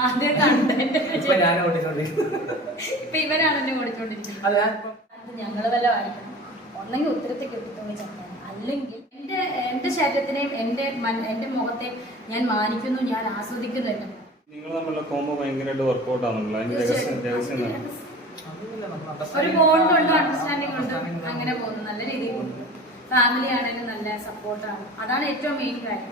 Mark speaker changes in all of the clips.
Speaker 1: ആദ്യം കണ്ടന്റ്
Speaker 2: ഇപ്പൊ
Speaker 1: ഇവരാണ് എന്നെ ഓടിച്ചോണ്ടിരിക്കുന്നത് അത്. ഞങ്ങൾ വല്ല വായിക്കണം ഒന്നെങ്കിൽ ഉത്തരത്തേക്ക് എത്തിത്തോന്നി ചക്കാൻ അല്ലെങ്കിൽ എന്റെ എന്റെ ശരീരത്തിനെയും എന്റെ എന്റെ മുഖത്തെയും ഞാൻ മാനിക്കുന്നു ഞാൻ ആസ്വദിക്കുന്നു എന്നെ.
Speaker 3: നിങ്ങൾ തമ്മിലുള്ള കോമ്പോ ഭയങ്കരമായിട്ട് വർക്ക്ഔട്ട് ആണല്ലോ
Speaker 1: ഒരു ബോണ്ട് ഉണ്ട് അണ്ടർസ്റ്റാൻഡിംഗ് ഉണ്ട്. അങ്ങനെ പോകുന്നു. നല്ല രീതിയിൽ. പോകുന്നു ഫാമിലി ആണെങ്കിലും നല്ല സപ്പോർട്ടാണ് അതാണ് ഏറ്റവും മെയിൻ കാര്യം.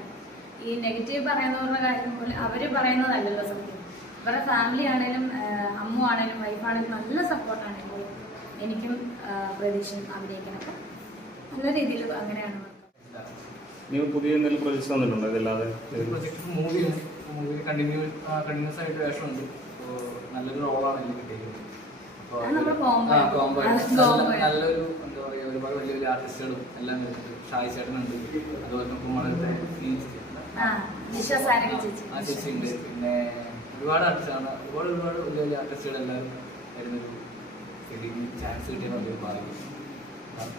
Speaker 1: ഈ നെഗറ്റീവ് പറയുന്നവരുടെ കാര്യം പോലെ അവർ പറയുന്നതല്ലല്ലോ സത്യം. ഇവരുടെ ഫാമിലി ആണെങ്കിലും ആഹ് അമ്മു ആണെങ്കിലും വൈഫാണെങ്കിലും നല്ല സപ്പോർട്ടാണ് ഇപ്പോൾ എനിക്കും പ്രതീക്ഷ പ്രതീക്ഷയും അഭിനയിക്കണം നല്ല രീതിയിൽ അങ്ങനെയാണ്
Speaker 3: പുതിയ എന്തെങ്കിലും പ്രൊജക്ട്സ് വന്നിട്ടുണ്ടോ ഇതല്ലാതെ?
Speaker 2: പ്രൊജക്ട് മൂവി കണ്ടിന്യൂ കണ്ടിന്യൂസ് ആയിട്ട് വേഷമുണ്ട് നല്ലൊരു റോളാണ് എനിക്ക് കിട്ടിയിരിക്കുന്നത്. നല്ലൊരു എന്താ പറയുക ഒരുപാട് വലിയ വലിയ ആർട്ടിസ്റ്റുകളും എല്ലാം ഷായി ചേട്ടനുണ്ട്. അതുപോലെ
Speaker 1: ആ ചേച്ചി.
Speaker 2: ഉണ്ട് പിന്നെ ഒരുപാട് ആർട്ടിസ്റ്റാണ്. ഒരുപാട് ഒരുപാട് വലിയ വലിയ ആർട്ടിസ്റ്റുകളെല്ലാം വരുന്നൊരു ഇതിന് ചാൻസ് കിട്ടിയ വലിയ ഭാഗ്യം.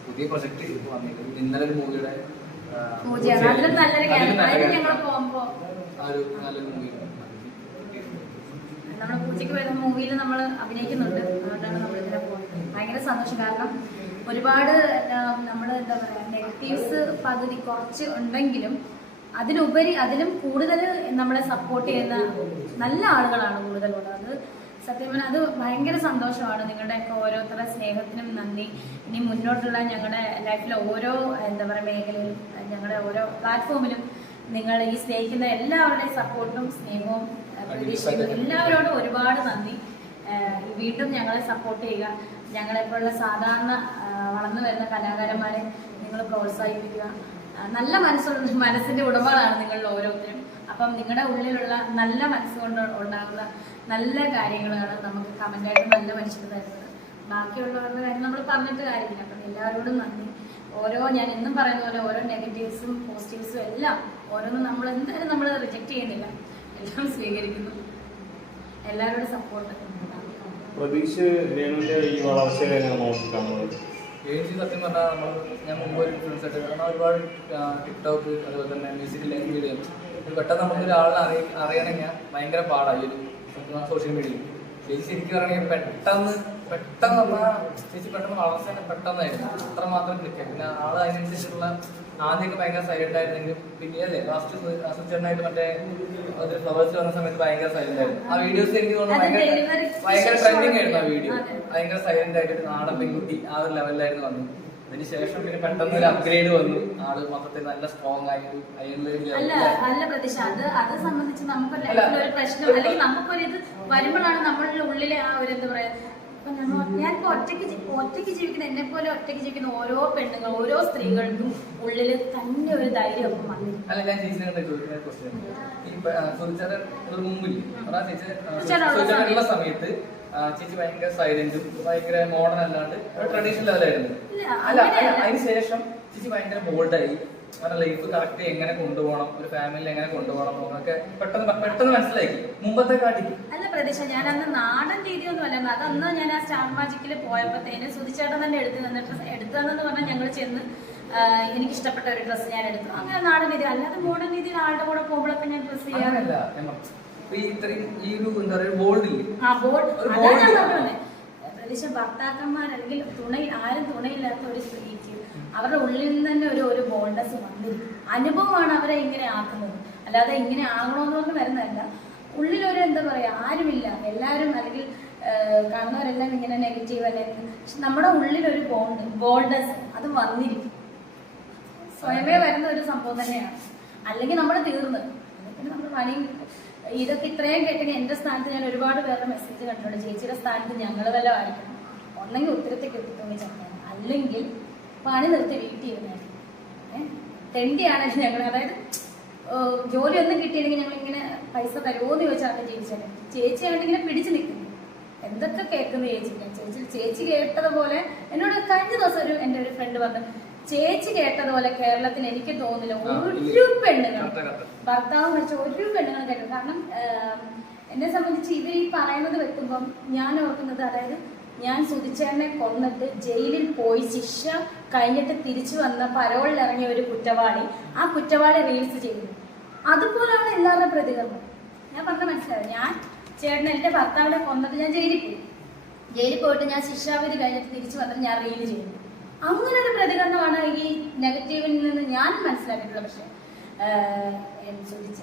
Speaker 2: പുതിയ പ്രൊജക്ട് ഇപ്പൊ വന്നിട്ടുണ്ട് ഇന്നലെ ഒരു മൂവിയുടെ
Speaker 1: അതിലും നല്ലൊരു
Speaker 2: ഒരു നല്ലൊരു മൂവി
Speaker 1: നമ്മുടെ പൂജയ്ക്ക് വരുന്ന മൂവിയിൽ നമ്മൾ അഭിനയിക്കുന്നുണ്ട്. അതുകൊണ്ടാണ് നമ്മൾ ഇതിനെ പോകുന്നത്. ഭയങ്കര സന്തോഷം. കാരണം ഒരുപാട് നമ്മൾ എന്താ പറയുക നെഗറ്റീവ്സ് പകുതി കുറച്ച് ഉണ്ടെങ്കിലും അതിനുപരി അതിലും കൂടുതൽ നമ്മളെ സപ്പോർട്ട് ചെയ്യുന്ന നല്ല ആളുകളാണ് കൂടുതലുള്ളത്. അത് സത്യം പറഞ്ഞാൽ അത് ഭയങ്കര സന്തോഷമാണ്. നിങ്ങളുടെയൊക്കെ ഓരോരുത്തരുടെ സ്നേഹത്തിനും നന്ദി. ഇനി മുന്നോട്ടുള്ള ഞങ്ങളുടെ ലൈഫിലെ ഓരോ എന്താ പറയുക മേഖലയിലും ഞങ്ങളുടെ ഓരോ പ്ലാറ്റ്ഫോമിലും നിങ്ങൾ ഈ സ്നേഹിക്കുന്ന എല്ലാവരുടെയും സപ്പോർട്ടും സ്നേഹവും പ്രതീക്ഷിക്കുന്നു. എല്ലാവരോടും ഒരുപാട് നന്ദി. വീണ്ടും ഞങ്ങളെ സപ്പോർട്ട് ചെയ്യുക. ഞങ്ങളെപ്പോലുള്ള സാധാരണ വളർന്നു വരുന്ന കലാകാരന്മാരെ നിങ്ങൾ പ്രോത്സാഹിപ്പിക്കുക. നല്ല മനസ്സുള്ള മനസ്സിന്റെ ഉടമകളാണ് നിങ്ങളിൽ ഓരോരുത്തരും. അപ്പം നിങ്ങളുടെ ഉള്ളിലുള്ള നല്ല മനസ്സുകൊണ്ട് ഉണ്ടാകുന്ന നല്ല കാര്യങ്ങളാണ് നമുക്ക് കമന്റായിട്ട് നല്ല മനുഷ്യർ തരുന്നത്. ബാക്കിയുള്ളവരുടെ കാര്യം നമ്മൾ പറഞ്ഞിട്ട് കാര്യമില്ല. അപ്പം എല്ലാവരോടും നന്ദി. ഓരോ ഞാൻ എന്നും പറയുന്ന പോലെ ഓരോ നെഗറ്റീവ്സും പോസിറ്റീവ്സും എല്ലാം ഓരോന്നും നമ്മൾ എന്തായാലും നമ്മൾ റിജക്റ്റ് ചെയ്യുന്നില്ല. എല്ലാം സ്വീകരിക്കുന്നു. എല്ലാവരുടെ സപ്പോർട്ട്
Speaker 3: പ്രതീക്ഷ രേണുവിന്റെ ഈ വളർച്ചയെ നോക്കിക്കാണുന്നത്
Speaker 2: ഏജ് സത്യം പറഞ്ഞാൽ നമ്മൾ ഞാൻ മുമ്പ് ഒരു ഇൻഫ്ലുവൻസ് ആയിട്ട് കാരണം ഒരുപാട് ടിക്ടോക്ക് അതുപോലെ തന്നെ മ്യൂസിക്കൽ ഇത് പെട്ടെന്ന് നമുക്ക് ഒരാളെ അറിയ അറിയണമെങ്കിൽ ഭയങ്കര പാടായി ഒരു സോഷ്യൽ മീഡിയയിൽ ചേച്ചി ശരിക്കും പറയുകയാണെങ്കിൽ പെട്ടെന്ന് പെട്ടെന്ന് പറഞ്ഞാൽ ചേച്ചി പെട്ടെന്ന് വളർച്ച പെട്ടെന്നായിരുന്നു. അത്രമാത്രം ക്ലിക്കായി പിന്നെ ആൾ അതിനനുസരിച്ചുള്ള ആദ്യമൊക്കെ ഭയങ്കര സൈലന്റ് ആയിരുന്നെങ്കിലും പിന്നെ അല്ലേ ലാസ്റ്റ് അസിസ്റ്റന്റായിട്ട് മറ്റേ ഒരു ഫ്ലവേഴ്സ് വന്ന സമയത്ത് ഭയങ്കര സൈലന്റ് ആയിരുന്നു. ആ വീഡിയോസ് എനിക്ക് തോന്നുന്നു ഭയങ്കര ട്രെൻഡിങ് ആയിരുന്നു ആ വീഡിയോ. ഭയങ്കര സൈലന്റ് ആയിട്ട് ഒരു നാടൻ പെൺകുട്ടി ആ ഒരു ലെവലിലായിരുന്നു വന്നു അതിനുശേഷം പിന്നെ പെട്ടെന്ന് ഒരു അപ്ഗ്രേഡ് വന്നു. ആൾ മൊത്തത്തിൽ നല്ല സ്ട്രോങ് ആയി
Speaker 1: അല്ല അല്ല പ്രതീക്ഷ. അത് അത് സംബന്ധിച്ച് നമുക്ക്. ഒരു പ്രശ്നം അല്ലെങ്കിൽ നമുക്കൊരു ഇത് വരുമ്പോഴാണ് നമ്മളുടെ ഉള്ളിലെ ആ ഒരു എന്താ പറയാ ഇപ്പൊ ഒറ്റയ്ക്ക് ഞാനിപ്പോ ഒറ്റയ്ക്ക് ഒറ്റയ്ക്ക് ജീവിക്കുന്ന എന്നെ പോലെ ഒറ്റയ്ക്ക് ജീവിക്കുന്ന ഓരോ പെണ്ണുങ്ങളും ഓരോ സ്ത്രീകൾക്കും ഉള്ളിൽ തന്നെ ഒരു ധൈര്യം
Speaker 2: അല്ല ഞാൻ സമയത്ത് ചേച്ചി ഭയങ്കര സൈലന്റും ഭയങ്കര മോഡേൺ അല്ലാണ്ട് ട്രഡീഷണൽ ലെവലായിരുന്നു അല്ല. അതിന് ശേഷം ചേച്ചി ഭയങ്കര ബോൾഡായി അവരുടെ ലൈഫ് കറക്റ്റ് എങ്ങനെ കൊണ്ടുപോകണം ഒരു ഫാമിലി എങ്ങനെ കൊണ്ടുപോകണം എന്നൊക്കെ പെട്ടെന്ന് പെട്ടെന്ന് മനസ്സിലാക്കി മുമ്പത്തെ കാട്ടി
Speaker 1: അല്ല പ്രതീക്ഷ ഞാൻ അന്ന് നാടൻ രീതി ഒന്നും അല്ല. അന്ന് ഞാൻ ആ സ്റ്റാർ മാജിക്കിൽ പോയപ്പോഴത്തേന് സുധിച്ചേട്ടൻ തന്നെ എടുത്ത് തന്നിട്ട് എടുത്തു തന്നെന്ന് പറഞ്ഞാൽ ഞങ്ങൾ ചെന്ന് എനിക്ക് ഇഷ്ടപ്പെട്ട ഒരു ഡ്രസ്സ് ഞാൻ എടുത്തു. അങ്ങനെ നാടൻ രീതി അല്ലാതെ മോഡൻ രീതിയിൽ ആളുടെ കൂടെ പോകുമ്പോഴൊക്കെ ഞാൻ ഡ്രസ്സ് ചെയ്യാറില്ല
Speaker 2: ഞാൻ പറഞ്ഞു. ഇപ്പൊ ഈ ഇത്രയും ഈ ഒരു എന്താ പറയുക ബോൾഡ് ഇല്ലേ?
Speaker 1: ആ ബോൾഡ് പ്രതീക്ഷ ഭർത്താക്കന്മാർ അല്ലെങ്കിൽ തുണയിൽ ആരും തുണയില്ലാത്ത ഒരു സ്ത്രീക്ക് അവരുടെ ഉള്ളിൽ നിന്ന് തന്നെ ഒരു ഒരു ബോൾഡസ് വന്നിരിക്കും. അനുഭവമാണ് അവരെ ഇങ്ങനെ ആക്കുന്നത്. അല്ലാതെ ഇങ്ങനെ ആകണമെന്ന് പറഞ്ഞ് വരുന്നതല്ല. ഉള്ളിലൊരു എന്താ പറയാ ആരുമില്ല. എല്ലാവരും അല്ലെങ്കിൽ കാണുന്നവരെല്ലാം ഇങ്ങനെ നെഗറ്റീവ് അല്ലെങ്കിൽ നമ്മുടെ ഉള്ളിലൊരു ബോണ്ട് ബോൾഡസ് അത് വന്നിരിക്കും. സ്വയമേ വരുന്ന ഒരു സംഭവം തന്നെയാണ്. അല്ലെങ്കിൽ നമ്മൾ തീർന്ന്. പിന്നെ നമ്മൾ പണി ഇതൊക്കെ ഇത്രയും കേട്ടെങ്കിൽ എന്റെ സ്ഥാനത്ത് ഞാൻ ഒരുപാട് പേരുടെ മെസ്സേജ് കണ്ടിട്ടുണ്ട്. ചേച്ചിയുടെ സ്ഥാനത്ത് ഞങ്ങൾ വല്ല വായിക്കണം ഒന്നെങ്കിൽ ഉത്തരത്തേക്ക് എത്തിത്തോന്നി ചക്കാൻ അല്ലെങ്കിൽ പണി നിർത്തി ഏഹ് തെണ്ടിയാണെങ്കിൽ ഞങ്ങൾ അതായത് ജോലി ഒന്നും കിട്ടിയില്ലെങ്കിൽ ഞങ്ങൾ ഇങ്ങനെ പൈസ തരുമോ എന്ന് ചോദിച്ചാൽ ചേച്ചിയാണ് ചേച്ചിയായിട്ട് ഇങ്ങനെ പിടിച്ചു നിൽക്കുന്നു എന്തൊക്കെ കേൾക്കുന്നു ചേച്ചി? ഞാൻ ചേച്ചി ചേച്ചി കേട്ടതുപോലെ എന്നോട് കഴിഞ്ഞ ദിവസം ഒരു എന്റെ ഒരു ഫ്രണ്ട് പറഞ്ഞു ചേച്ചി കേട്ടതുപോലെ കേരളത്തിൽ എനിക്ക് തോന്നില്ല ഒരു പെണ്ണുങ്ങൾ. ഭർത്താവ് വെച്ച ഒരു പെണ്ണുങ്ങൾ കേട്ടു. കാരണം എന്നെ സംബന്ധിച്ച് ഇവർ ഈ പറയുന്നത് വെക്കുമ്പം ഞാൻ ഓർക്കുന്നത് അതായത് ഞാൻ സുതിച്ചേട്ടനെ കൊന്നിട്ട് ജയിലിൽ പോയി ശിക്ഷ കഴിഞ്ഞിട്ട് തിരിച്ചു വന്ന പരോളിൽ ഇറങ്ങിയ ഒരു കുറ്റവാളി ആ കുറ്റവാളി റീൽസ് ചെയ്തു. അതുപോലെയാണ് എല്ലാവരുടെ പ്രതികരണം. ഞാൻ പറഞ്ഞ മനസ്സിലായോ? ഞാൻ ചേട്ടൻ എന്റെ ഭർത്താവിനെ കൊന്നിട്ട് ഞാൻ ജയിലിൽ പോയി. ജയിലിൽ പോയിട്ട് ഞാൻ ശിക്ഷാവിധി കഴിഞ്ഞിട്ട് തിരിച്ചു വന്നിട്ട് ഞാൻ റീൽ ചെയ്തു. അങ്ങനെ ഒരു പ്രതികരണമാണ് ഈ നെഗറ്റീവിൽ നിന്ന് ഞാൻ മനസ്സിലാക്കിയിട്ടുള്ളത്. പക്ഷേ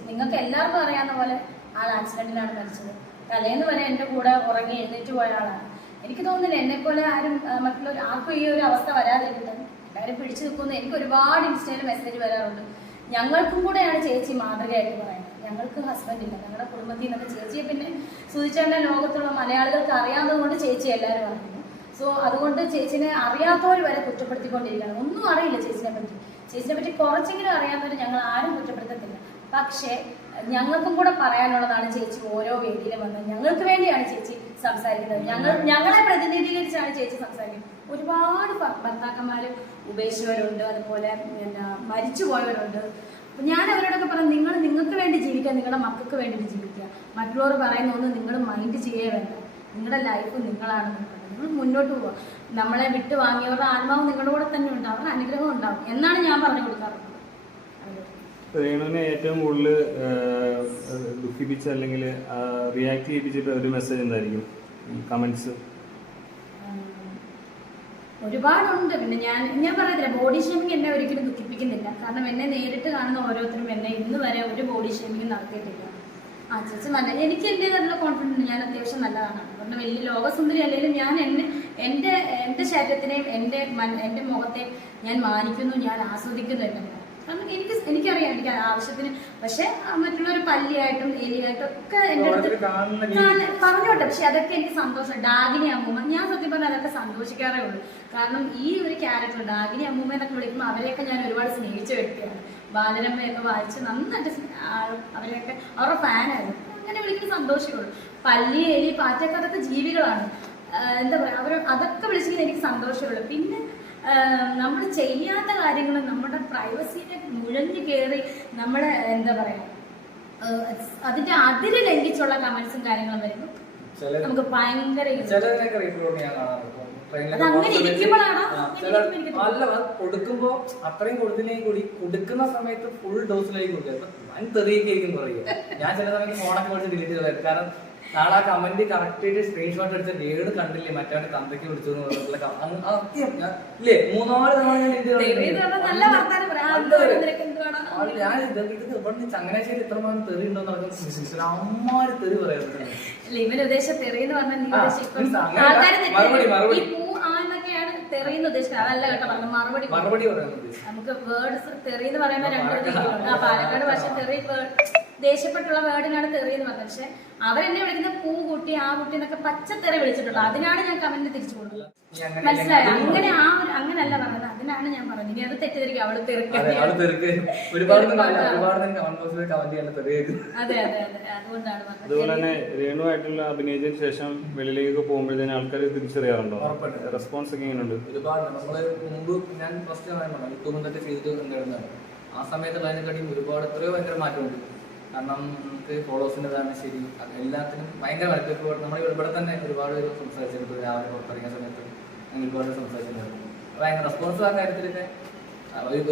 Speaker 1: നിങ്ങൾക്ക് എല്ലാവർക്കും അറിയാവുന്ന പോലെ ആൾ ആക്സിഡന്റിലാണ് മരിച്ചത്. തലേന്ന് വരെ എന്റെ കൂടെ ഉറങ്ങി എഴുന്നേറ്റ് പോയ ആളാണ്. എനിക്ക് തോന്നുന്നില്ല എന്നെ പോലെ ആരും മറ്റുള്ളവർ ആർക്കും ഈ ഒരു അവസ്ഥ വരാതിരുന്നു എല്ലാവരും പിടിച്ചു നിൽക്കുന്നു. എനിക്ക് ഒരുപാട് ഇൻസ്റ്റയിൽ മെസ്സേജ് വരാറുണ്ട്. ഞങ്ങൾക്കും കൂടെയാണ് ചേച്ചി മാതൃകയായിട്ട് പറയുന്നത്. ഞങ്ങൾക്ക് ഹസ്ബൻഡ് ഇല്ല. ഞങ്ങളുടെ കുടുംബത്തിൽ നിന്നൊക്കെ ചേച്ചിയെ പിന്നെ സുധിച്ചേട്ടന്റെ ലോകത്തുള്ള മലയാളികൾക്ക് അറിയാവുന്നതുകൊണ്ട് ചേച്ചി എല്ലാവരും പറയുന്നു സോ അതുകൊണ്ട് ചേച്ചിനെ അറിയാത്തവർ വരെ കുറ്റപ്പെടുത്തിക്കൊണ്ടിരിക്കുകയാണ്. ഒന്നും അറിയില്ല ചേച്ചിനെ പറ്റി. ചേച്ചിനെ പറ്റി കുറച്ചെങ്കിലും അറിയാത്തവർ ഞങ്ങൾ ആരും കുറ്റപ്പെടുത്തത്തില്ല. പക്ഷേ ഞങ്ങൾക്കും കൂടെ പറയാനുള്ളതാണ് ചേച്ചി ഓരോ വേദിയിലും വന്ന്. ഞങ്ങൾക്ക് വേണ്ടിയാണ് ചേച്ചി സംസാരിക്കുന്നത്. ഞങ്ങൾ ഞങ്ങളെ പ്രതിനിധീകരിച്ചാണ് ചേച്ചി സംസാരിക്കുന്നത്. ഒരുപാട് ഭർത്താക്കന്മാര് ഉപേക്ഷിച്ചവരുണ്ട്. അതുപോലെ പിന്നെ മരിച്ചുപോയവരുണ്ട്. ഞാൻ അവരോടൊക്കെ പറഞ്ഞു നിങ്ങൾ നിങ്ങൾക്ക് വേണ്ടി ജീവിക്കുക. നിങ്ങളുടെ മക്കൾക്ക് വേണ്ടിയിട്ട് ജീവിക്കുക. മറ്റുള്ളവർ പറയുന്ന ഒന്നും നിങ്ങൾ മൈൻഡ് ചെയ്യേ വേണ്ട. നിങ്ങളുടെ ലൈഫ് നിങ്ങളാണ് നിങ്ങൾ മുന്നോട്ട് പോവുക. നമ്മളെ വിട്ടു വാങ്ങിയവരുടെ ആത്മാവ് നിങ്ങളുടെ കൂടെ തന്നെ ഉണ്ട് അവരുടെ അനുഗ്രഹം ഉണ്ടാവും. എന്നാണ് ഞാൻ പറഞ്ഞു അവരോട്.
Speaker 3: രേണുവിനെ ഏറ്റവും കൂടുതൽ ദുഃഖിപ്പിച്ച അല്ലെങ്കിൽ റിയാക്ട് ചെയ്യിപ്പിച്ചിട്ട് ഒരു മെസ്സേജ് എന്തായിരിക്കും? കമന്റ്സ്.
Speaker 1: ഒരുപാടുണ്ട്. പിന്നെ ഞാൻ ഞാൻ പറയത്തില്ല ബോഡി ഷേമിംഗ് എന്നെ ഒരിക്കലും ദുഃഖിപ്പിക്കുന്നില്ല. കാരണം എന്നെ നേരിട്ട് കാണുന്ന ഓരോരുത്തരും എന്നെ ഇന്ന് വരെ ഒരു ബോഡി ഷേമിംഗ് നടത്തിയിട്ടില്ല. ആ ചേച്ചി നല്ല എനിക്ക് എന്റെതായിട്ടുള്ള കോൺഫിഡൻസ് ഞാൻ അത്യാവശ്യം നല്ലതാണ്. കാരണം വലിയ ലോകസുന്ദരി അല്ലെങ്കിലും ഞാൻ എന്നെ എന്റെ എന്റെ ശരീരത്തിനെയും എന്റെ എന്റെ മുഖത്തെയും ഞാൻ മാനിക്കുന്നു ഞാൻ ആസ്വദിക്കുന്നു എന്റെ കാരണം എനിക്ക് എനിക്കറിയാം എനിക്ക് ആവശ്യത്തിന്. പക്ഷെ മറ്റുള്ളവർ പല്ലിയായിട്ടും എലിയായിട്ടും ഒക്കെ എന്റെ അടുത്ത്. പറഞ്ഞോട്ടെ. പക്ഷെ അതൊക്കെ എനിക്ക് സന്തോഷം. ഡാഗിനി അമ്മൂമ്മ. ഞാൻ സത്യം പറഞ്ഞാൽ അതൊക്കെ സന്തോഷിക്കാറേ ഉള്ളൂ. കാരണം ഈ ഒരു ക്യാരക്ടർ ഡാഗിനി അമ്മൂമ്മ എന്നൊക്കെ വിളിക്കുമ്പോൾ അവരെയൊക്കെ ഞാൻ ഒരുപാട് സ്നേഹിച്ച വ്യക്തിയാണ്. ബാലരമ്മയൊക്കെ വായിച്ച് നന്നായിട്ട് അവരെയൊക്കെ അവരുടെ ഫാനായിരുന്നു അങ്ങനെ വിളിക്കുന്ന സന്തോഷമുള്ളൂ പല്ലി എലി പാറ്റൊക്കെ അതൊക്കെ ജീവികളാണ്. എന്താ പറയുക അവർ അതൊക്കെ വിളിച്ചിട്ട് എനിക്ക് സന്തോഷമുള്ളൂ പിന്നെ നമ്മൾ ചെയ്യാത്ത കാര്യങ്ങൾ നമ്മുടെ പ്രൈവസിനെ നുഴഞ്ഞു കയറി നമ്മുടെ എന്താ പറയുക അതിന്റെ അതിര് ലംഘിച്ചുള്ള കമന്റ്സും കാര്യങ്ങളും
Speaker 2: വരുന്നു.
Speaker 1: നമുക്ക് ഭയങ്കര
Speaker 2: അല്ല കൊടുക്കുമ്പോ അത്രയും കൊടുത്തില്ലെങ്കിൽ കൂടി കൊടുക്കുന്ന സമയത്ത് ഫുൾ ഡോസിലേക്ക് കൊടുക്കുക. വൻ തെറിയൊക്കെ ആയിരിക്കും പറയുക. ഞാൻ ചില സമയത്ത് ഫോണൊക്കെ വിളിച്ച് ഡിലീറ്റ് ചെയ്തായിരുന്നു കാരണം നാളെ ആ കമന്റ് കറക്റ്റ് ആയിട്ട് സ്ക്രീൻഷോട്ട് എടുത്ത് വീട് കണ്ടില്ലേ? മറ്റവന്റെ തന്തയ്ക്ക് വിളിച്ചു സത്യം ഞാൻ ഇല്ലേ? മൂന്നാൽ തവണ ഞാൻ ഞാൻ ഇത് ചങ്ങനാശ്ശേരി എത്രമാത്രം തെറി ഉണ്ടോന്ന് നടക്കുന്ന അമ്മാര് തെറി പറയുന്നത്
Speaker 1: തെറിയെന്ന്.
Speaker 2: മറുപടി, മറുപടി.
Speaker 1: തെറിയെന്ന് ഉദ്ദേശിച്ചത് അതല്ല കേട്ടോ മറുപടി.
Speaker 2: മറുപടി
Speaker 1: നമുക്ക് വേർഡ്സ് തെറി എന്ന് പറയുന്ന രണ്ട്
Speaker 2: പാലക്കാട്.
Speaker 1: ഭാഷ തെറി word- ദേഷ്യപ്പെട്ടുള്ള വേർഡിനാണ് തെറി എന്ന് പറഞ്ഞത് പക്ഷെ അവരെന്നെ വിളിക്കുന്ന പൂ കുട്ടി ആ കുട്ടി എന്നൊക്കെ പച്ചത്തെറി വിളിച്ചിട്ടുള്ളത്. അതിനാണ് ഞാൻ കമന്റ് തിരിച്ചു കൊടുക്കുന്നത് മനസ്സിലായോ? അങ്ങനെ ആ ഒരു അങ്ങനല്ല പറഞ്ഞത്. അതിനാണ് ഞാൻ പറഞ്ഞത്. ഇനി അത് തെറ്റിദ്ധരിക്കും. അവൾ
Speaker 2: അതെ
Speaker 1: അതെ അതെ അതെ. അതുകൊണ്ടാണ്
Speaker 3: അതുപോലെ
Speaker 1: പറഞ്ഞത്
Speaker 3: തന്നെ രേണുവായിട്ടുള്ള അഭിനയിച്ചതിന് ശേഷം വെളിയിലേക്ക് പോകുമ്പോഴത്തേന് ആൾക്കാർ തിരിച്ചറിയാറുണ്ടോ. റെസ്പോൺസ് ഒക്കെ എങ്ങനെയുണ്ട്?
Speaker 2: ഒരുപാട് നമ്മൾ മുമ്പ് ഞാൻ ഫസ്റ്റ് ചെയ്തിട്ട് ആ സമയത്ത് ഒരുപാട് എത്രയോ ഭയങ്കര മാറ്റമുണ്ട്. കാരണം നമുക്ക് ഫോളോസിന്റെതാണ് ശരി. അത് എല്ലാത്തിനും ഭയങ്കര മാറ്റം ഇപ്പോൾ നമ്മൾ ഇവിടെ തന്നെ ഒരുപാട് പേര് സംസാരിച്ചിട്ടുണ്ട്. രാവിലെ പുറത്തിറങ്ങിയ സമയത്ത് ഞങ്ങൾ ഒരുപാട് സംസാരിച്ചിട്ടുണ്ടായിരുന്നു ഭയങ്കര റെസ്പോൺസ് ആ കാര്യത്തിലൊക്കെ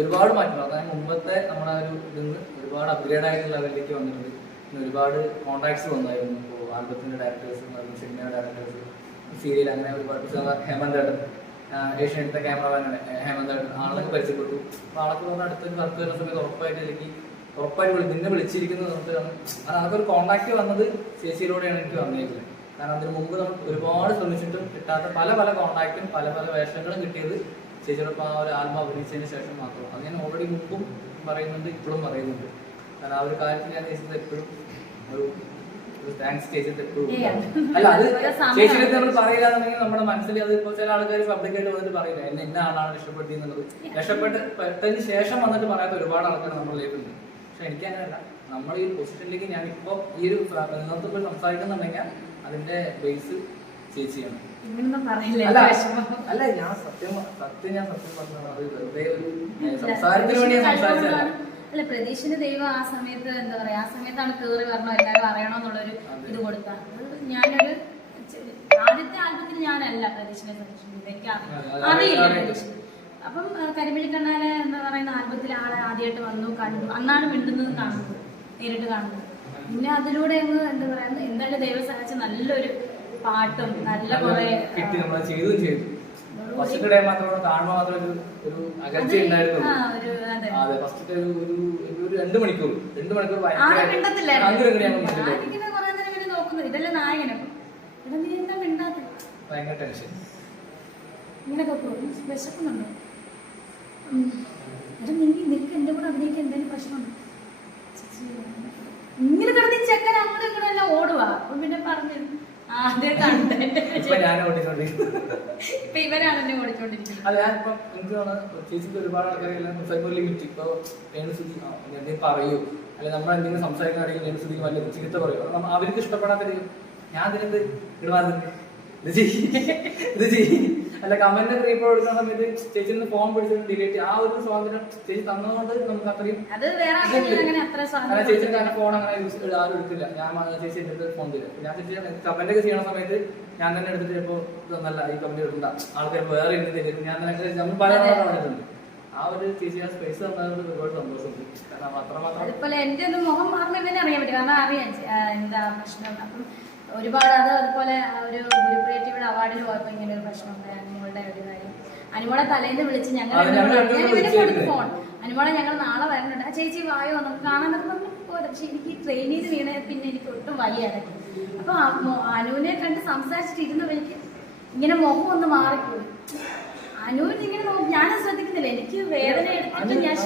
Speaker 2: ഒരുപാട് മാറ്റം. അതായത് മുമ്പത്തെ നമ്മുടെ ഒരു ഇതിൽ നിന്ന് ഒരുപാട് അപ്ഗ്രേഡ് ആയിട്ടുള്ള ലെവലിലേക്ക് വന്നിട്ടുണ്ട്. പിന്നെ ഒരുപാട് കോൺടാക്ട്സ് വന്നായിരുന്നു. ഇപ്പോൾ ആൽബത്തിന്റെ ഡയറക്ടേഴ്സും സിനിമയുടെ ഡയറക്ടേഴ്സ് സീരിയൽ അങ്ങനെ ഒരുപാട് ഹേമന്ത് ഏട്ടൻ ഏഷ്യന്റെ ക്യാമറമാൻ ഹേമന്ത് ഏട്ടൻ ആളൊക്കെ പരിചയപ്പെട്ടു. അപ്പോൾ ആളൊക്കെ പറഞ്ഞ അടുത്തൊരു വർക്ക് വരുന്ന സമയത്ത് ഉറപ്പായിട്ട് എനിക്ക് ഉറപ്പായിട്ട് വിളി നിന്നെ വിളിച്ചിരിക്കുന്നത് അത് അതൊക്കെ ഒരു കോണ്ടാക്ട് വന്നത് ചേച്ചിയിലൂടെയാണ് എനിക്ക് വന്നിട്ടുള്ളത് കാരണം അതിന് മുമ്പ് നമ്മൾ ഒരുപാട് ശ്രമിച്ചിട്ടും കിട്ടാത്ത പല പല കോണ്ടാക്റ്റും പല പല വേഷങ്ങളും കിട്ടിയത് ചേച്ചിയോടൊപ്പം ആ ഒരു ആത്മ അഭിനയിച്ചതിന് ശേഷം മാത്രം. അത് ഞാൻ ഓൾറെഡി മുമ്പും പറയുന്നുണ്ട് ഇപ്പോഴും പറയുന്നുണ്ട്. കാരണം ആ ഒരു കാര്യത്തിൽ ഞാൻ ചേച്ചി എപ്പോഴും ഒരു താങ്ക്സ് ചേച്ചിട്ട് എപ്പോഴും അല്ല അത് ചേച്ചിയുടെ നമ്മൾ പറയില്ലാന്നുണ്ടെങ്കിൽ നമ്മുടെ മനസ്സിൽ അത് ഇപ്പോൾ ചില ആൾക്കാർ പബ്ലിക്കായിട്ട് വന്നിട്ട് പറയില്ല എന്നെ ഇന്ന ആളാണ് രക്ഷപ്പെടുത്തി എന്നുള്ളത് രക്ഷപ്പെട്ട് പെട്ടതിന് ശേഷം വന്നിട്ട് പറയാത്ത ഒരുപാട് ആൾക്കാർ നമ്മുടെ ലൈഫിലുണ്ട് പക്ഷെ അങ്ങനെയല്ല നമ്മൾ ഈ പൊസിഷനിലേക്ക് ഞാൻ ഇപ്പോൾ ഈ ഒരു നിങ്ങൾക്ക് ഇപ്പോൾ സംസാരിക്കുന്നുണ്ടെങ്കിൽ അതിന്റെ ബേസ് ചേച്ചിയാണ്. അല്ല അല്ല ഞാൻ സത്യം സത്യം ഞാൻ സത്യം പറഞ്ഞതാണ്. അത് വെറുതെ ഒരു സംസാരത്തിന് വേണ്ടി സംസാരിച്ചല്ല
Speaker 1: അല്ല പ്രതീക്ഷിന് ദൈവം ആ സമയത്ത് എന്താ പറയാ ആ സമയത്താണ് കേറി വരണം എല്ലാവരും അറിയണമെന്നുള്ളൊരു ഇത് കൊടുത്ത ഞാനൊരു ആദ്യത്തെ ആൽബത്തിൽ ഞാനല്ല പ്രതീക്ഷനെ സംരക്ഷിക്കുന്നത് എനിക്ക് അറിയില്ല. പ്രതീക്ഷ അപ്പം കരിമിഴി കണ്ണാൽ എന്ന് പറയുന്ന ആൽബത്തിൽ ആളെ ആദ്യമായിട്ട് വന്നു കണ്ടു. അന്നാണ് മിണ്ടുന്നത് കാണുന്നത് നേരിട്ട് കാണുന്നത്. പിന്നെ അതിലൂടെ അങ്ങ് എന്താ പറയുന്നത് എന്തായാലും ദൈവം സഹായിച്ച നല്ലൊരു പാട്ടും നല്ല കുറെ
Speaker 2: ഫസ്റ്റ് ഡേ മാത്രമാണ് കാണുമ്പോൾ മാത്രം ഒരു ഒരു അകൽച്ച ഉണ്ടായിരുന്നുള്ളൂ.
Speaker 1: ആ ഒരു അതെ.
Speaker 2: ഫസ്റ്റ് ഒരു ഒരു രണ്ട് മണിക്കൂർ രണ്ട് മണിക്കൂർ ഭയങ്കര ടെൻഷൻ.
Speaker 1: ഇങ്ങനെ വിശക്കുന്നുണ്ടോ. എടാ നീ നിനക്ക് എന്റെ കൂടെ അഭിനയിക്കാൻ എന്തെങ്കിലും പ്രശ്നമുണ്ട്? ഇങ്ങനെ കിടന്ന് ചെക്കൻ അങ്ങോട്ടും ഇങ്ങോട്ടും എല്ലാം ഓടുവാ. അപ്പൊ പിന്നെ പറഞ്ഞു ആദ്യം കണ്ടന്റ്
Speaker 2: ഇപ്പൊ ഞാൻ ഓടിക്കൊണ്ടിരിക്കുന്നു.
Speaker 1: ഇപ്പൊ ഇവരാണ് എന്നെ ഓടിച്ചോണ്ടിരിക്കുന്നത്
Speaker 2: അത് ഞാൻ ഇപ്പൊ എനിക്ക് ചേച്ചിക്ക് ഒരുപാട് ആൾക്കാരെല്ലാം ലിമിറ്റ് ഇപ്പൊ രേണുസുതി എന്തെങ്കിലും പറയൂ. നമ്മൾ എന്തെങ്കിലും സംസാരിക്കുകയാണെങ്കിൽ രേണുസുതിക്ക് വല്ല പറയൂ? അവർക്ക് ഇഷ്ടപ്പെടാത്ത ഞാൻ അതിനെന്ത് ഇടുവാറുണ്ട് ഇത് ചെയ്യ്. ഇത് ചെയ്യ്. അല്ല കമന്റ് റീപ്പോൾ എടുക്കുന്ന സമയത്ത് ചേച്ചിന്ന് ഫോൺ പിടിച്ചിട്ട് ഡിലീറ്റ് ആ ഒരു സ്വാതന്ത്ര്യം ചേച്ചി തന്നതുകൊണ്ട് നമുക്ക് അത്രയും ചേച്ചി കാരണം ഫോൺ അങ്ങനെ യൂസ് ആരും എടുത്തില്ല. ഞാൻ ചേച്ചി എന്റെ അടുത്ത് ഫോൺ തരും. ഞാൻ ചേച്ചി കമന്റ് ഒക്കെ ചെയ്യണ സമയത്ത് ഞാൻ തന്നെ എടുത്തിട്ട് ചിലപ്പോൾ നല്ല ഈ കമന്റ് എടുക്കണ്ട ആൾക്കാർ വേറെ എന്ത് തരും ഞാൻ തന്നെ നമ്മൾ പല പറഞ്ഞിട്ടുണ്ട് ആ ഒരു ചേച്ചി ആ സ്പേസ് തന്നതുകൊണ്ട് ഒരുപാട് സന്തോഷമുണ്ട്. കാരണം അത്രമാത്രം
Speaker 1: എന്റെ മുഖം മാറുന്ന ഇവനെ അറിയാൻ പറ്റും? കാരണം അറിയാം എന്താ പ്രശ്നം? അപ്പം ഒരുപാട് അത് അതുപോലെ ഒരു ഒരു ക്രിയേറ്റീവ് അവാർഡിൽ പോയപ്പോ ഇങ്ങനെ ഒരു പ്രശ്നം ഉണ്ടായി അനുമോളുടെ ഒരു കാര്യം. അനുമോളെ തലേന്ന് വിളിച്ച് ഞങ്ങൾ ഞാൻ കൊടുത്ത്. ഫോൺ അനുമോളെ ഞങ്ങൾ നാളെ വരണുണ്ട് ആ ചേച്ചി വായോ? നമുക്ക് കാണാനൊക്കെ നമുക്ക് പോരാ പക്ഷെ എനിക്ക് ട്രെയിനിൽ ചെയ്ത് വീണ പിന്നെ എനിക്ക് ഒട്ടും വയ്യാതെ. അപ്പൊ അനുവിനെ കണ്ട് സംസാരിച്ചിട്ട് എനിക്ക് ഇങ്ങനെ മുഖം ഒന്ന് മാറിപ്പോയി. അനുവിന് ഇങ്ങനെ ഞാൻ ശ്രദ്ധിക്കുന്നില്ല. എനിക്ക് വേദന എടുത്തിട്ട് ഞാൻ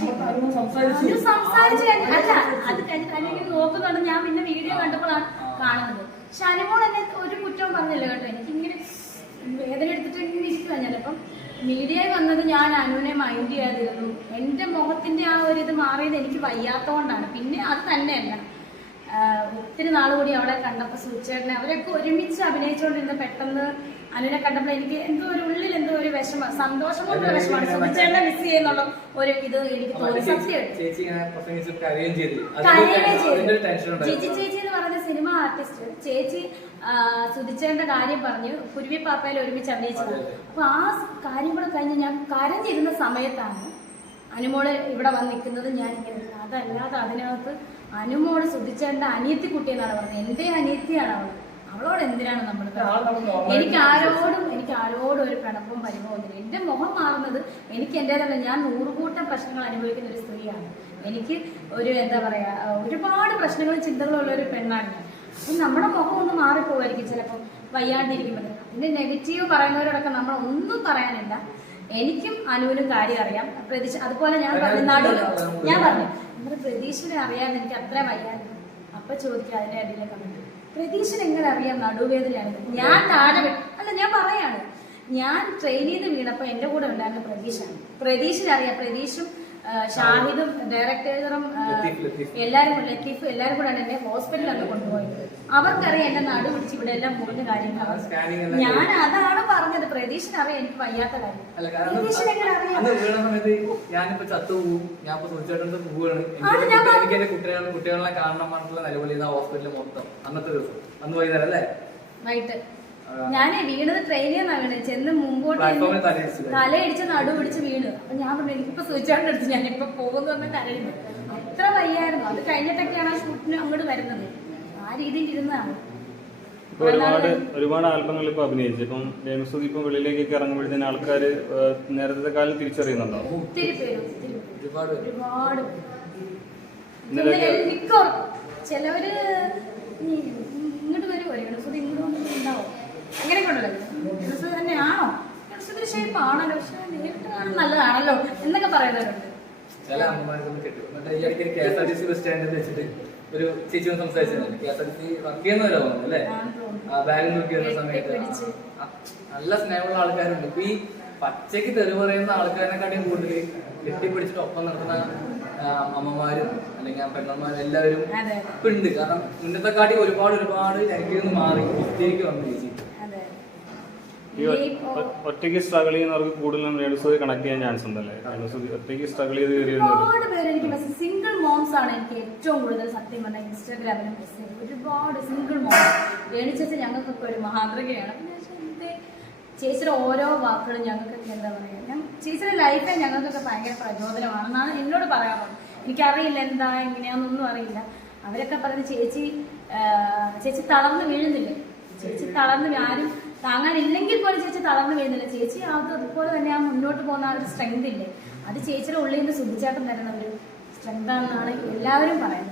Speaker 2: സംസാരിച്ചു.
Speaker 1: അല്ല അത് കഴിഞ്ഞ് അനു ഇങ്ങനെ നോക്കുന്നുണ്ട്. ഞാൻ പിന്നെ വീഡിയോ കണ്ടപ്പോഴാണ് കാണുന്നത്. പക്ഷെ എന്നെ ഒരു കുറ്റവും പറഞ്ഞില്ല കേട്ടോ. എനിക്ക് ഇങ്ങനെ വേദന എടുത്തിട്ട് ഇങ്ങനെ ഇരിക്കുവാ മീഡിയയിൽ അപ്പം മീഡിയ വന്നത് ഞാൻ അനുവിനെ മൈൻഡ് ചെയ്യാതിരുന്നു. എന്റെ മുഖത്തിന്റെ ആ ഒരു ഇത് മാറിയത് എനിക്ക് വയ്യാത്തോണ്ടാണ്. പിന്നെ അത് തന്നെയല്ല. ഒത്തിരി നാൾ കൂടി അവളെ കണ്ടപ്പോൾ സൂചേട്ടനെ അവരൊക്കെ ഒരുമിച്ച് അഭിനയിച്ചുകൊണ്ടിരുന്ന പെട്ടെന്ന് അനുവിനെ കണ്ടപ്പോൾ എനിക്ക് എന്തോ ഒരു ഉള്ളിൽ എന്തോ ഒരു വിഷമ സന്തോഷം കൊണ്ടൊരു വിഷമാണ് സൂചേട്ടനെ മിസ് ചെയ്യുന്നുള്ള ഒരു ഇത് എനിക്ക് തോന്നി. സത്യം.
Speaker 2: ചേച്ചി
Speaker 1: ചേച്ചി പറയുന്ന സിനിമ ആർട്ടിസ്റ്റ് ചേച്ചി സുധിച്ചേന്റെ കാര്യം പറഞ്ഞു. കുരുവി പാപ്പയിൽ ഒരുമിച്ച് അഭിനയിച്ചത്. അപ്പൊ ആ കാര്യം കൂടെ കഴിഞ്ഞ് ഞാൻ കരഞ്ഞിരുന്ന സമയത്താണ് അനുമോൾ ഇവിടെ വന്ന് നിൽക്കുന്നത്. ഞാൻ ഇങ്ങനെ. അതല്ലാതെ അതിനകത്ത് അനുമോൾ സുധിച്ചേന്റെ അനിയത്തി കുട്ടിയെന്നാണ് പറഞ്ഞത്. എന്റെ അനിയത്തിയാണ് അവൾ. അവളോട് എന്തിനാണ് നമ്മൾ എനിക്ക് ആരോടും എനിക്ക് ആരോടും ഒരു പിണക്കവും പരിഭവമൊന്നുമില്ല എന്റെ മുഖം മാറുന്നത് എനിക്ക് എന്റേതല്ല ഞാൻ നൂറുകൂട്ടം പ്രശ്നങ്ങൾ അനുഭവിക്കുന്ന ഒരു സ്ത്രീയാണ്. എനിക്ക് ഒരു എന്താ പറയാ ഒരുപാട് പ്രശ്നങ്ങളും ചിന്തകളും ഉള്ള ഒരു പെണ്ണാണ് അപ്പം നമ്മുടെ മുഖം ഒന്ന് മാറിപ്പോവായിരിക്കും ചിലപ്പോൾ വയ്യാണ്ടിരിക്കുമ്പോൾ അതിന്റെ നെഗറ്റീവ് പറയുന്നവരോടൊക്കെ നമ്മൾ ഒന്നും പറയാനില്ല. എനിക്കും അനുവിനും കാര്യം അറിയാം. പ്രതീക്ഷ അതുപോലെ ഞാൻ പറഞ്ഞു നാടു ഞാൻ പറഞ്ഞു നമ്മുടെ പ്രതീക്ഷനെ അറിയാതെ എനിക്ക് അത്ര വയ്യായിരുന്നു അപ്പൊ ചോദിക്കുക അതിന്റെ അടിയിലെ കമന്റ് പ്രതീക്ഷന് എങ്ങനെ അറിയാം? നടുവേദനയാണ്. ഞാൻ താഴെ അല്ല ഞാൻ പറയാണ്. ഞാൻ ട്രെയിൻ ചെയ്ത് വീണപ്പോ എന്റെ കൂടെ ഉണ്ടായിരുന്ന പ്രതീക്ഷയാണ്. പ്രതീക്ഷനറിയാം പ്രതീക്ഷും ഷാഹിദും
Speaker 2: ലത്തീഫ്.
Speaker 1: എല്ലാരും കൂടെ ലത്തീഫ് എല്ലാരും കൂടെയാണ് എന്നെ ഹോസ്പിറ്റലിൽ അന്ന് കൊണ്ടുപോയത്. അവർക്കറിയാം എന്റെ നാട് പിടിച്ച് ഇവിടെ എല്ലാം മുറിഞ്ഞ കാര്യങ്ങളാണ് ഞാൻ അതാണ് പറഞ്ഞത്. പ്രതീക്ഷിന് അറിയാം എനിക്ക് വയ്യാത്ത കാര്യം. പ്രതീക്ഷിന് എങ്ങനെ അറിയാം?
Speaker 2: ഞാനിപ്പോ ഞാൻ സുഹൃത്തുക്കളുടെ പോവുകയാണ്. എനിക്ക് എന്റെ കുട്ടികളെ കുട്ടികളെ കാണണം പറഞ്ഞിട്ടുള്ള ഹോസ്പിറ്റലിൽ മൊത്തം. അന്നത്തെ ദിവസം. അന്ന് വൈകുന്നേരം അല്ലേ?
Speaker 1: വൈകിട്ട്. ഞാൻ വീണത് ട്രെയിനിൽ നിന്നാണ് വീണത് ചെന്ന് മുമ്പോട്ട് തലയിടിച്ച് നടു പിടിച്ച് വീണ്. അപ്പൊ ഞാൻ പറഞ്ഞു എനിക്കിപ്പോ സ്വിച്ചാണ്ട് എടുത്ത് ഞാൻ ഇപ്പൊ പോകുന്നു പറഞ്ഞ കരയുന്നു അത്ര വയ്യായിരുന്നു. അത് കഴിഞ്ഞിട്ടൊക്കെയാണ് ആ ഷൂട്ടിന് അങ്ങോട്ട് വരുന്നത്. ആ രീതിയിൽ ഇരുന്നതാണ്.
Speaker 3: ഒരുപാട് ഒരുപാട് ആൽബങ്ങൾ ഇപ്പൊ അഭിനയിച്ചു. ഇപ്പം ജെയിംസ് ഇപ്പൊ വെളിയിലേക്കൊക്കെ ഇറങ്ങുമ്പോഴത്തേന് ആൾക്കാർ നേരത്തെ കാലം തിരിച്ചറിയുന്നുണ്ടോ?
Speaker 1: ഒത്തിരി പേര്
Speaker 2: ഒരുപാട്.
Speaker 1: ഒരുപാട്. ചിലവര് ഈ ഇങ്ങോട്ട് വരുമോ ഗണസുതി ഇങ്ങോട്ട് വന്നിട്ട് ഉണ്ടാവോ അങ്ങനെയൊക്കെ ഉണ്ടല്ലോ ഗണസുതി തന്നെയാണോ? ഗണസുതി ഷേപ്പ് ആണല്ലോ പക്ഷെ നേരിട്ട് കാണാൻ നല്ലതാണല്ലോ എന്നൊക്കെ പറയുന്നവരുണ്ട്.
Speaker 2: ചില അമ്മമാർക്കൊന്നും കിട്ടും. എന്നിട്ട് ഈ ഇടയ്ക്ക് K S R T C bus സ്റ്റാൻഡിൽ വെച്ചിട്ട് ഒരു സംസാരിച്ചിരുന്നു. K S R T C work ചെയ്യുന്നവരാ അല്ലേ? സമയത്ത്. നല്ല സ്നേഹമുള്ള ആൾക്കാരുണ്ട്. ഇപ്പൊ ഈ പച്ചയ്ക്ക് തെറി പറയുന്ന ആൾക്കാരെക്കാട്ടിയും കൂടുതൽ കെട്ടിപ്പിടിച്ചിട്ട് ഒപ്പം നടക്കുന്ന അമ്മമാരും അല്ലെങ്കിൽ ആ പെണ്ണന്മാരും എല്ലാവരും ഇപ്പൊ ഉണ്ട്. കാരണം മുന്നത്തെ കാട്ടി ഒരുപാട് ഒരുപാട് നെഗറ്റീവ് മാറി ഒത്തിരിക്ക് വന്നു ചേച്ചി.
Speaker 3: ഒറ്റയ്ക്ക് സ്ട്രഗിൾ ചെയ്യുന്നവർക്ക് കൂടുതലും രേണുസുതി കണക്ട് ചെയ്യാൻ ചാൻസ് ഉണ്ടല്ലേ? രേണുസുതി ഒറ്റയ്ക്ക് സ്ട്രഗിൾ ചെയ്ത്
Speaker 1: ഒരുപാട് പേര് എനിക്ക് സിംഗിൾ മോംസ് ആണ് എനിക്ക് ഏറ്റവും കൂടുതൽ സത്യം പറഞ്ഞാൽ ഇൻസ്റ്റാഗ്രാമിൽ മെസ്സേജ് ഒരുപാട് സിംഗിൾ മോംസ് രേണിച്ചേച്ചി ഞങ്ങൾക്കൊക്കെ ഒരു എന്തേ? ചേച്ചിയുടെ ഓരോ വാക്കുകളും ഞങ്ങൾക്കൊക്കെ എന്താ പറയുക ചേച്ചിയുടെ ലൈഫെ ഞങ്ങൾക്കൊക്കെ ഭയങ്കര പ്രചോദനമാണെന്നാണ് എന്നോട് പറയാറുള്ളത് എനിക്കറിയില്ല എന്താ എങ്ങനെയാണെന്നൊന്നും അറിയില്ല. അവരൊക്കെ പറഞ്ഞ് ചേച്ചി ചേച്ചി തളർന്ന് വീഴുന്നില്ലേ? തളർന്ന് വീ- ആരും താങ്ങാനില്ലെങ്കിൽ പോലും ചേച്ചി തളർന്നു വരുന്നില്ല ചേച്ചി അത് അതുപോലെ തന്നെ ആ മുന്നോട്ട് പോകുന്ന ആ ഒരു സ്ട്രെങ്ത് ഇല്ലേ? അത് ചേച്ചിയുടെ ഉള്ളിൽ നിന്ന് സുധിച്ചാട്ടം തരുന്ന ഒരു സ്ട്രെങ്ത് ആണെന്നാണ് എല്ലാവരും പറയുന്നത്.